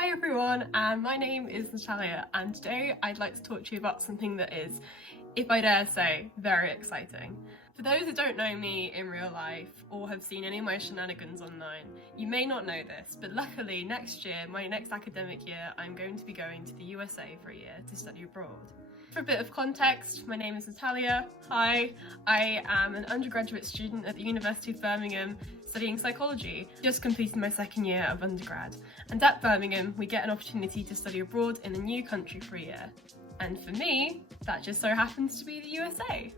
Hi everyone, my name is Natalia, and today I'd like to talk to you about something that is, if I dare say, very exciting. For those who don't know me in real life or have seen any of my shenanigans online, you may not know this, but luckily next year, my next academic year, I'm going to be going to the USA for a year to study abroad. For a bit of context, my name is Natalia. Hi, I am an undergraduate student at the University of Birmingham studying psychology, just completed my second year of undergrad. And at Birmingham, we get an opportunity to study abroad in a new country for a year. And for me, that just so happens to be the USA.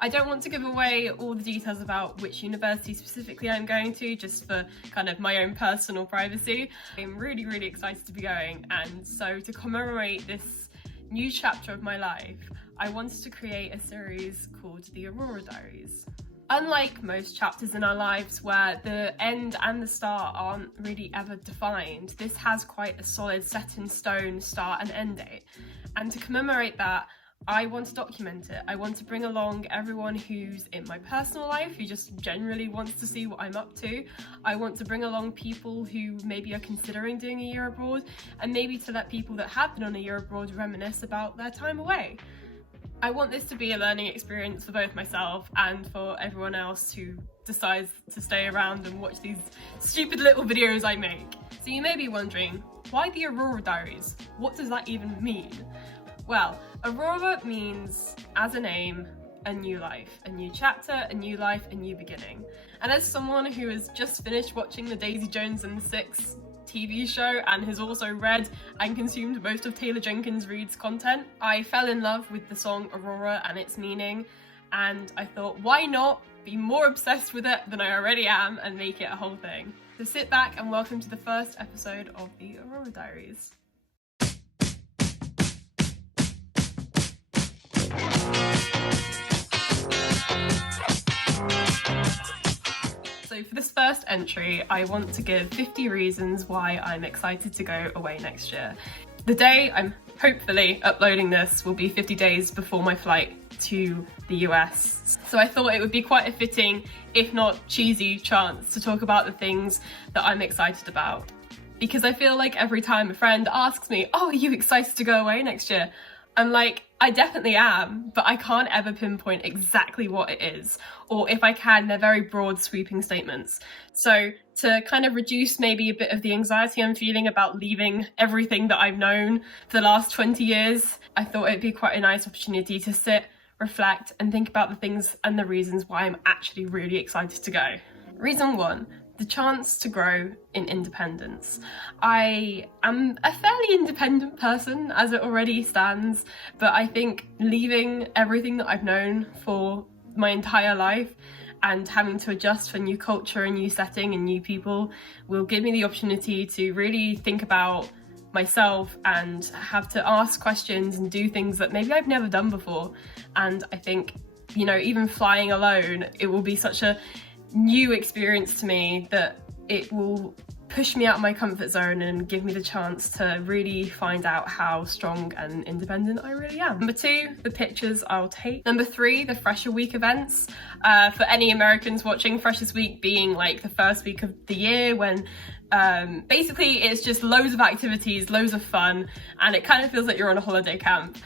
I don't want to give away all the details about which university specifically I'm going to, just for kind of my own personal privacy. I'm really excited to be going, and so to commemorate this new chapter of my life, I wanted to create a series called the Aurora Diaries. Unlike most chapters in our lives where the end and the start aren't really ever defined, this has quite a solid set in stone start and end date. And to commemorate that, I want to document it. I want to bring along everyone who's in my personal life, who just generally wants to see what I'm up to. I want to bring along people who maybe are considering doing a year abroad, and maybe to let people that have been on a year abroad reminisce about their time away. I want this to be a learning experience for both myself and for everyone else who decides to stay around and watch these stupid little videos I make. So you may be wondering, why the Aurora Diaries? What does that even mean? Well, Aurora means, as a name, a new life, a new chapter, a new life, a new beginning. And as someone who has just finished watching the Daisy Jones and the Six TV show and has also read and consumed most of Taylor Jenkins Reid's content, I fell in love with the song Aurora and its meaning, and I thought, why not be more obsessed with it than I already am and make it a whole thing? So sit back and welcome to the first episode of the Aurora Diaries. So for this first entry, I want to give 50 reasons why I'm excited to go away next year. The day I'm hopefully uploading this will be 50 days before my flight to the US. So I thought it would be quite a fitting, if not cheesy, chance to talk about the things that I'm excited about. Because I feel like every time a friend asks me, "Oh, are you excited to go away next year?" I'm like, I definitely am, but I can't ever pinpoint exactly what it is. Or if I can, they're very broad, sweeping statements. So to kind of reduce maybe a bit of the anxiety I'm feeling about leaving everything that I've known for the last 20 years, I thought it'd be quite a nice opportunity to sit, reflect, and think about the things and the reasons why I'm actually really excited to go. Reason one. The chance to grow in independence. I am a fairly independent person as it already stands, but I think leaving everything that I've known for my entire life and having to adjust for new culture, a new setting, and new people will give me the opportunity to really think about myself and have to ask questions and do things that maybe I've never done before. And I think, you know, even flying alone, it will be such a new experience to me that it will push me out of my comfort zone and give me the chance to really find out how strong and independent I really am. Number two, the pictures I'll take. Number three, the Fresher Week events. For any Americans watching, Freshers Week being like the first week of the year when basically it's just loads of activities, loads of fun, and it kind of feels like you're on a holiday camp.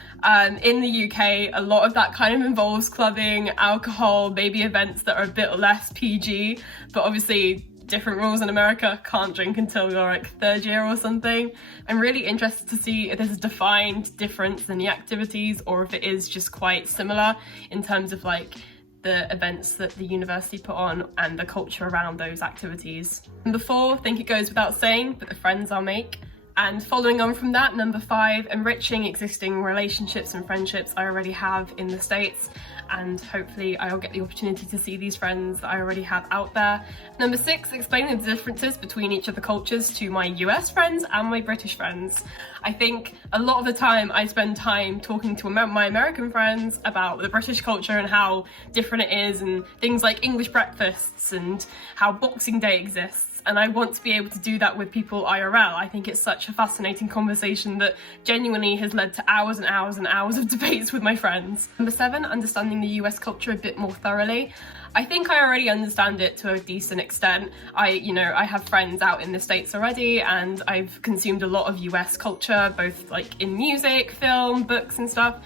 In the UK, a lot of that kind of involves clubbing, alcohol, maybe events that are a bit less PG, but obviously different rules in America, can't drink until you're like third year or something. I'm really interested to see if there's a defined difference in the activities or if it is just quite similar in terms of like the events that the university put on and the culture around those activities. Number four, I think it goes without saying, but the friends I'll make. And following on from that, number five, enriching existing relationships and friendships I already have in the States, and hopefully I'll get the opportunity to see these friends that I already have out there. Number six, explaining the differences between each of the cultures to my US friends and my British friends. I think a lot of the time I spend time talking to my American friends about the British culture and how different it is, and things like English breakfasts and how Boxing Day exists. And I want to be able to do that with people IRL. I think it's such a fascinating conversation that genuinely has led to hours and hours and hours of debates with my friends. Number seven, understanding the US culture a bit more thoroughly. I think I already understand it to a decent extent. I have friends out in the States already, and I've consumed a lot of US culture, both like in music, film, books and stuff.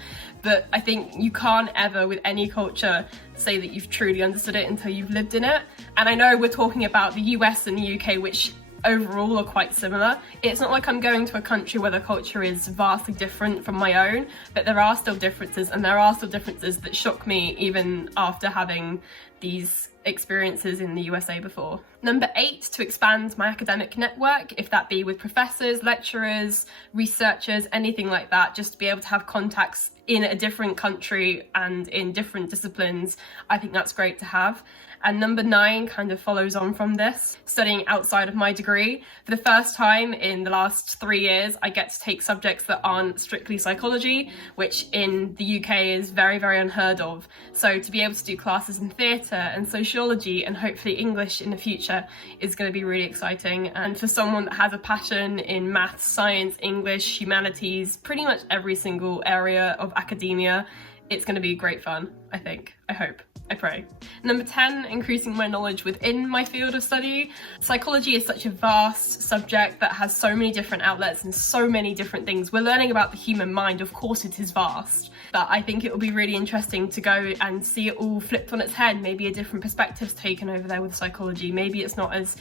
But I think you can't ever, with any culture, say that you've truly understood it until you've lived in it. And I know we're talking about the US and the UK, which overall are quite similar. It's not like I'm going to a country where the culture is vastly different from my own, but there are still differences, and there are still differences that shock me even after having these experiences in the USA before. Number 8, to expand my academic network, if that be with professors, lecturers, researchers, anything like that, just to be able to have contacts in a different country and in different disciplines. I think that's great to have. And number 9 kind of follows on from this, studying outside of my degree. For the first time in the last 3 years, I get to take subjects that aren't strictly psychology, which in the UK is very, very unheard of. So to be able to do classes in theatre and sociology and hopefully English in the future is going to be really exciting. And for someone that has a passion in maths, science, English, humanities, pretty much every single area of academia, it's going to be great fun, I think, I hope. I pray. Number 10, increasing my knowledge within my field of study. Psychology is such a vast subject that has so many different outlets and so many different things. We're learning about the human mind, of course it is vast, but I think it will be really interesting to go and see it all flipped on its head. Maybe a different perspective's taken over there with psychology. Maybe it's not as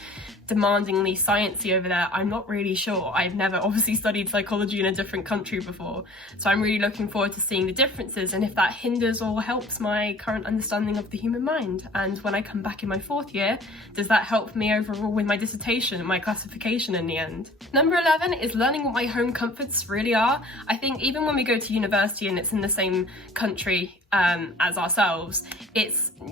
demandingly sciencey over there. I'm not really sure. I've never obviously studied psychology in a different country before, so I'm really looking forward to seeing the differences and if that hinders or helps my current understanding of the human mind. And when I come back in my 4th year, does that help me overall with my dissertation and my classification in the end? Number 11 is learning what my home comforts really are. I think even when we go to university and it's in the same country as ourselves,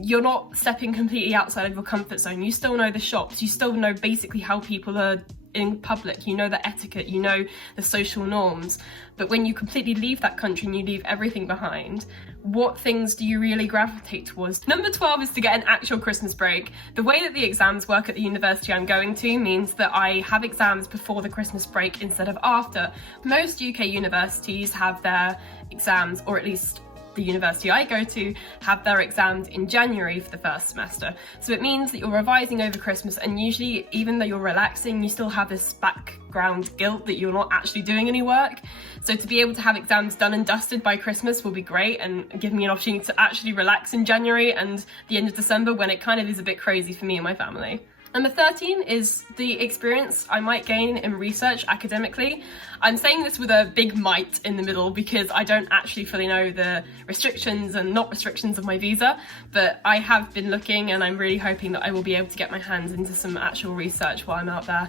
you're not stepping completely outside of your comfort zone. You still know the shops, you still know basically how people are in public, you know the etiquette, you know the social norms. But when you completely leave that country and you leave everything behind, what things do you really gravitate towards? Number 12 is to get an actual Christmas break. The way that the exams work at the university I'm going to means that I have exams before the Christmas break instead of after. Most UK universities have their exams, or at least the university I go to, have their exams in January for the first semester. So it means that you're revising over Christmas, and usually even though you're relaxing, you still have this background guilt that you're not actually doing any work. So to be able to have exams done and dusted by Christmas will be great and give me an opportunity to actually relax in January and the end of December, when it kind of is a bit crazy for me and my family. Number 13 is the experience I might gain in research academically. I'm saying this with a big might in the middle because I don't actually fully know the restrictions and not restrictions of my visa, but I have been looking and I'm really hoping that I will be able to get my hands into some actual research while I'm out there,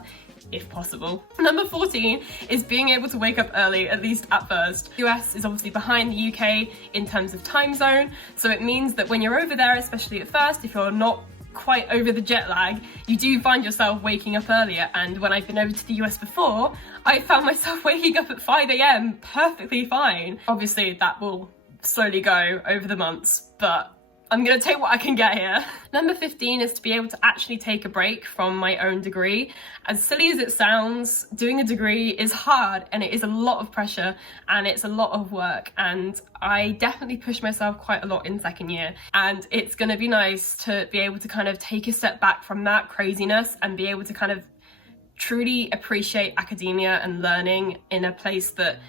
if possible. Number 14 is being able to wake up early, at least at first. The US is obviously behind the UK in terms of time zone, so it means that when you're over there, especially at first, if you're not quite over the jet lag, you do find yourself waking up earlier. And when I've been over to the US before, I found myself waking up at 5 a.m. perfectly fine. Obviously that will slowly go over the months, but I'm gonna take what I can get here. Number 15 is to be able to actually take a break from my own degree. As silly as it sounds, doing a degree is hard and it is a lot of pressure and it's a lot of work, and I definitely pushed myself quite a lot in second year, and it's gonna be nice to be able to kind of take a step back from that craziness and be able to kind of truly appreciate academia and learning in a place that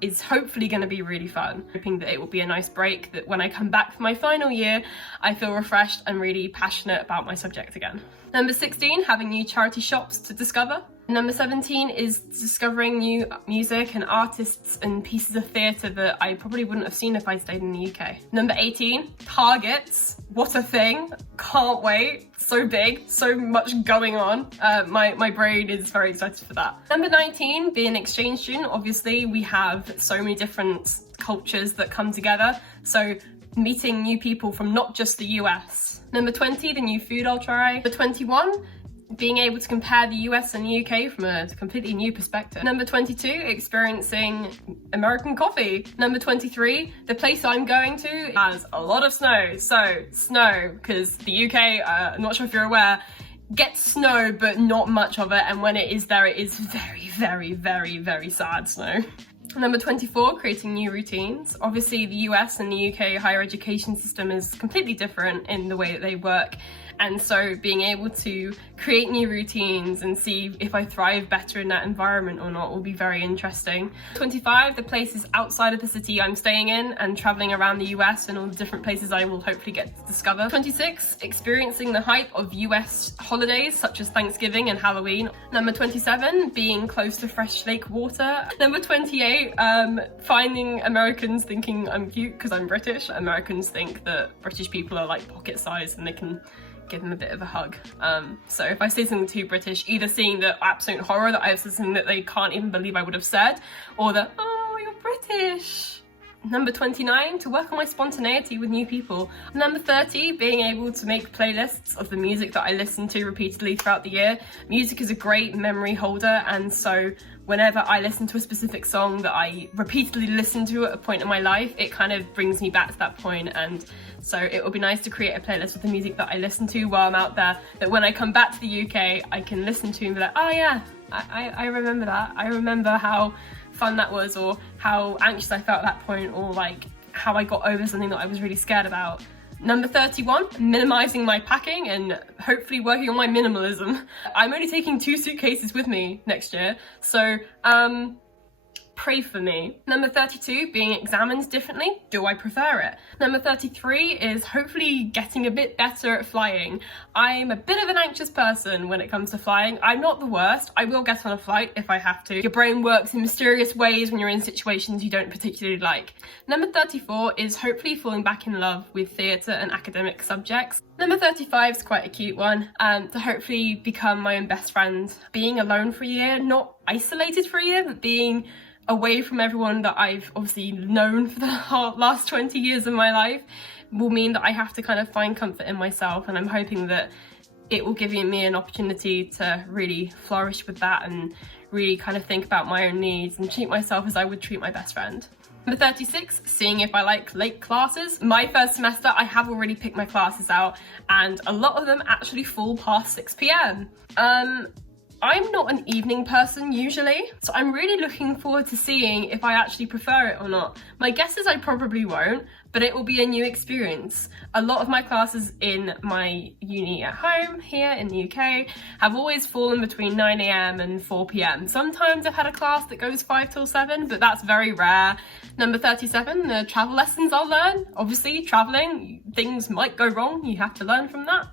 is hopefully going to be really fun. Hoping that it will be a nice break, that when I come back for my final year, I feel refreshed and really passionate about my subject again. Number 16, having new charity shops to discover. Number 17 is discovering new music and artists and pieces of theatre that I probably wouldn't have seen if I'd stayed in the UK. Number 18, targets. What a thing. Can't wait. So big, so much going on. My brain is very excited for that. Number 19, being an exchange student. Obviously, we have so many different cultures that come together. So meeting new people from not just the US. Number 20, the new food I'll try. Number 21, being able to compare the US and the UK from a completely new perspective. Number 22, experiencing American coffee. Number 23, the place I'm going to has a lot of snow. So snow, because the UK, I'm not sure if you're aware, gets snow, but not much of it. And when it is there, it is very, very, very, very sad snow. Number 24, creating new routines. Obviously, the US and the UK higher education system is completely different in the way that they work. And so being able to create new routines and see if I thrive better in that environment or not will be very interesting. 25, the places outside of the city I'm staying in and traveling around the US and all the different places I will hopefully get to discover. 26, experiencing the hype of US holidays such as Thanksgiving and Halloween. Number 27, being close to fresh lake water. Number 28, finding Americans thinking I'm cute because I'm British. Americans think that British people are like pocket sized and they can give them a bit of a hug. So if I say something too British, either seeing the absolute horror that I've said something that they can't even believe I would have said, or the, oh, you're British. Number 29, to work on my spontaneity with new people. Number 30, being able to make playlists of the music that I listen to repeatedly throughout the year. Music is a great memory holder, and so whenever I listen to a specific song that I repeatedly listen to at a point in my life, it kind of brings me back to that point. And so it would be nice to create a playlist with the music that I listen to while I'm out there, that when I come back to the UK, I can listen to and be like, oh yeah, I remember that. I remember how fun that was, or how anxious I felt at that point, or like how I got over something that I was really scared about. Number 31, minimizing my packing and hopefully working on my minimalism. I'm only taking 2 suitcases with me next year, so pray for me. Number 32, being examined differently. Do I prefer it? Number 33 is hopefully getting a bit better at flying. I'm a bit of an anxious person when it comes to flying. I'm not the worst. I will get on a flight if I have to. Your brain works in mysterious ways when you're in situations you don't particularly like. Number 34 is hopefully falling back in love with theatre and academic subjects. Number 35 is quite a cute one, to hopefully become my own best friend. Being alone for a year, not isolated for a year, but being away from everyone that I've obviously known for the last 20 years of my life will mean that I have to kind of find comfort in myself, and I'm hoping that it will give me an opportunity to really flourish with that and really kind of think about my own needs and treat myself as I would treat my best friend. Number 36, seeing if I like late classes. My first semester, I have already picked my classes out, and a lot of them actually fall past 6 p.m. I'm not an evening person usually, so I'm really looking forward to seeing if I actually prefer it or not. My guess is I probably won't, but it will be a new experience. A lot of my classes in my uni at home here in the UK have always fallen between 9 a.m. and 4 p.m. Sometimes I've had a class that goes 5 till 7, but that's very rare. Number 37, the travel lessons I'll learn. Obviously, traveling, things might go wrong, you have to learn from that.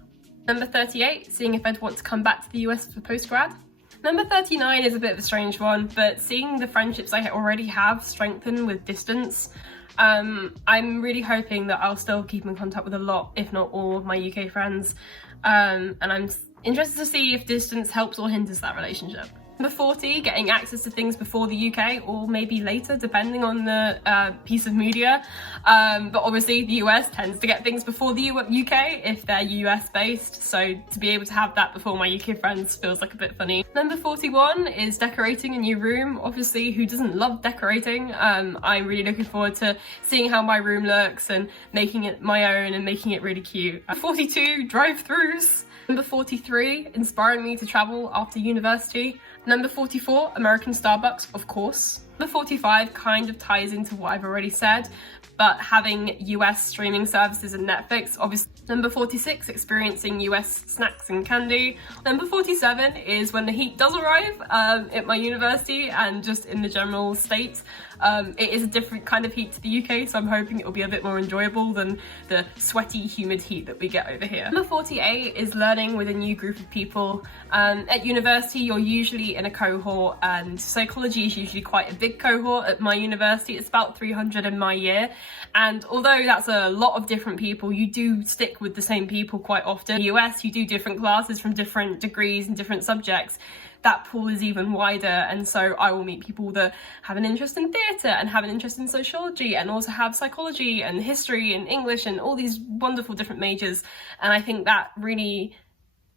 Number 38, seeing if I'd want to come back to the US for postgrad. Number 39 is a bit of a strange one, but seeing the friendships I already have strengthen with distance. I'm really hoping that I'll still keep in contact with a lot, if not all, of my UK friends. And I'm interested to see if distance helps or hinders that relationship. Number 40, getting access to things before the UK, or maybe later, depending on the piece of media. But obviously the US tends to get things before the UK if they're US based, so to be able to have that before my UK friends feels like a bit funny. Number 41 is decorating a new room. Obviously, who doesn't love decorating? I'm really looking forward to seeing how my room looks and making it my own and making it really cute. 42, drive-throughs. Number 43, inspiring me to travel after university. Number 44, American Starbucks, of course. Number 45 kind of ties into what I've already said, but having US streaming services and Netflix, obviously. Number 46, experiencing US snacks and candy. Number 47 is when the heat does arrive at my university and just in the general state. It is a different kind of heat to the UK, so I'm hoping it will be a bit more enjoyable than the sweaty, humid heat that we get over here. Number 48 is learning with a new group of people. At university, you're usually in a cohort, and psychology is usually quite a big cohort at my university. It's about 300 in my year, and although that's a lot of different people, you do stick with the same people quite often. In the US, you do different classes from different degrees and different subjects. That pool is even wider, and so I will meet people that have an interest in theatre and have an interest in sociology and also have psychology and history and English and all these wonderful different majors, and I think that really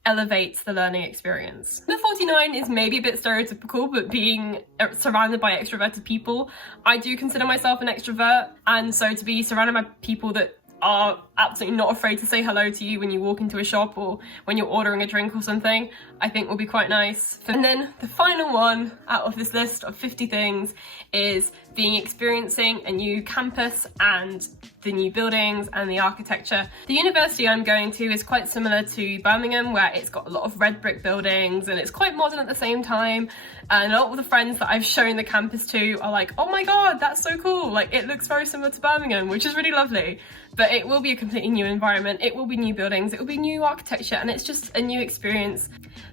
elevates the learning experience. Number 49 is maybe a bit stereotypical, but being surrounded by extroverted people. I do consider myself an extrovert, and so to be surrounded by people that are absolutely not afraid to say hello to you when you walk into a shop or when you're ordering a drink or something, I think will be quite nice. And then the final one out of this list of 50 things is experiencing a new campus and the new buildings and the architecture. The university I'm going to is quite similar to Birmingham, where it's got a lot of red brick buildings and it's quite modern at the same time. And a lot of the friends that I've shown the campus to are like, oh my god, that's so cool, like it looks very similar to Birmingham, which is really lovely. But it will be a completely new environment, it will be new buildings, it will be new architecture, and it's just a new experience.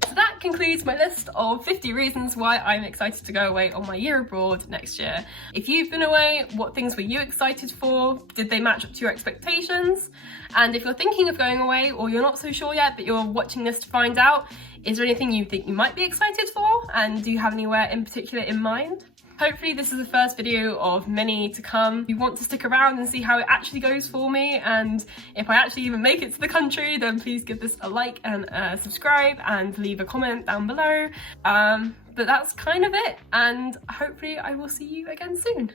So that concludes my list of 50 reasons why I'm excited to go away on my year abroad next year. If you've been away, what things were you excited for? Did they match up to your expectations? And if you're thinking of going away or you're not so sure yet, but you're watching this to find out, is there anything you think you might be excited for? And do you have anywhere in particular in mind? Hopefully this is the first video of many to come. If you want to stick around and see how it actually goes for me, and if I actually even make it to the country, then please give this a like and a subscribe and leave a comment down below. But that's kind of it, and hopefully I will see you again soon.